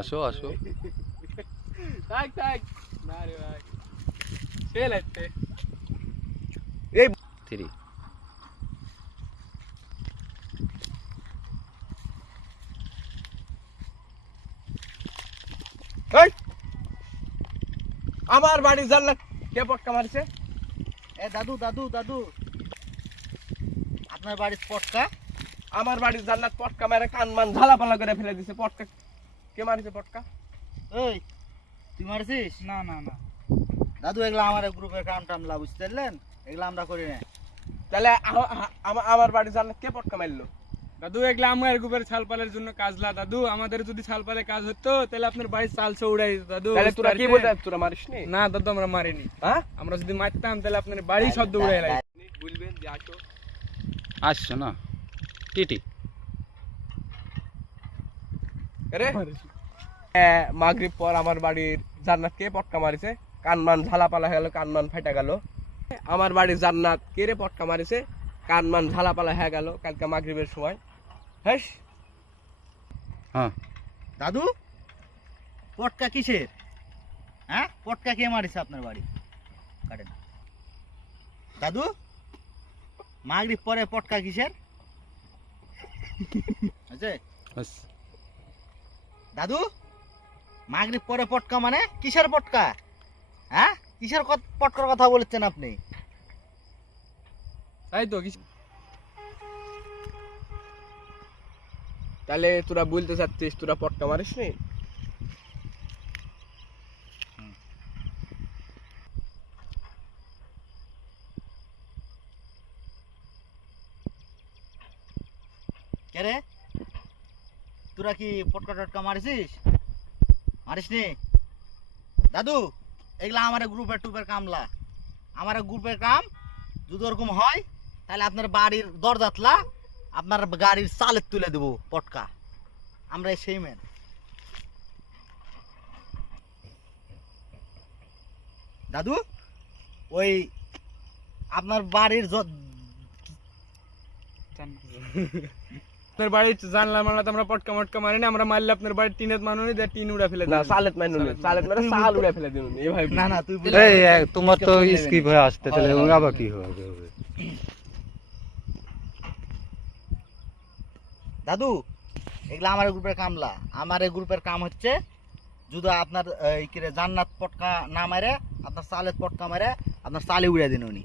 আসো আসো এই থ্রি আমার বাড়ির জানলা কে পটকা মারছে? এ দাদু দাদু দাদু, আপনার বাড়ির পটকা? আমার বাড়ির জানলা পটকা মেরে কান মান ঝালাপালা করে ফেলে দিছে। পটকা কে মারছে? পটকা ওই তুই মারছিস? না না না দাদু, এগুলা আমার গ্রুপের কাম টামলা, বুঝতে পারলেন? এগুলা আমরা করি না। তাহলে আমার বাড়ির জানলা কে পটকা মারলো? দাদু, এগুলা আমার গ্রুপের ছালপালের জন্য কাজলা দাদু। আমাদের যদি ছালপালে কাজ হতো তাহলে আপনার বাড়ির চাল সে উড়াই দিত দাদু। তাহলে তোরা কি বোঝা? তোরা মারিসনি? না দাদু, আমরা মারিনি। হ্যাঁ, আমরা যদি মারতাম তাহলে আপনার বাড়ি শব্দ উড়াই লাগে। বলবেন যে আসো। আসছো না টিটি আরে মাগরিব পর আমার বাড়ির জান্নাত কে পটকা মারিছে? কানমান ঝালাপালা হয়ে গেল, কানমান ফাটা গেল। আমার বাড়ির জান্নাত কে রে পটকা মারিছে? কানমান ঝালাপালা হয়ে গেল কালকে মাগরিবের সময়। হ্যাঁ হ্যাঁ দাদু, পটকা কিসের? হ্যাঁ, পটকা কে মারিছে আপনার বাড়ি? কাটেন দাদু, মাগরিব পরে পটকা কিসের? আছে দাদু, মাগরিব পরে পটকা মানে কিসের পটকা? হ্যাঁ, কিসের পটকার কথা বলেছেন আপনি? তাই তো কি তাহলে তোরা বলতে চাচ্ছিস তোরা পটকা মারিসনি? কে রে, তোরা কি পটকা টটকা মারিছিস? মারিসনি? দাদু, এগুলা আমার গ্রুপের টুপের কামলা। আমার গ্রুপের কাম যদি ওরকম হয় তাহলে আপনার বাড়ির দরজাতলা আপনার গাড়ির চালে তুলে দেবো পটকা। আমরা সেই ম্যান। দাদু, ওই আপনার বাড়ির আপনার বাড়ির জানলা মারলা তো আমরা পটকা মটকা মারিনি। আমরা মারলে আপনার বাড়ির টিনের মানুষ টিন উড়া ফেলে না, দিই। সালেত মাইনুন, সালেত মানে সাল উড়ে ফেলে দিনুন। এই ভাই না না, তুই এই তোমার তো স্কিপ হয়ে আসতে, তাহলে আবার কি হবে? দাদু, এগুলা আমার গ্রুপের কামলা। আমার এই গ্রুপের কাম হচ্ছে যদি আপনার জান্নাত পটকা না মারে, আপনার চালের পটকা মারে আপনার চালে উড়ে দিন উনি।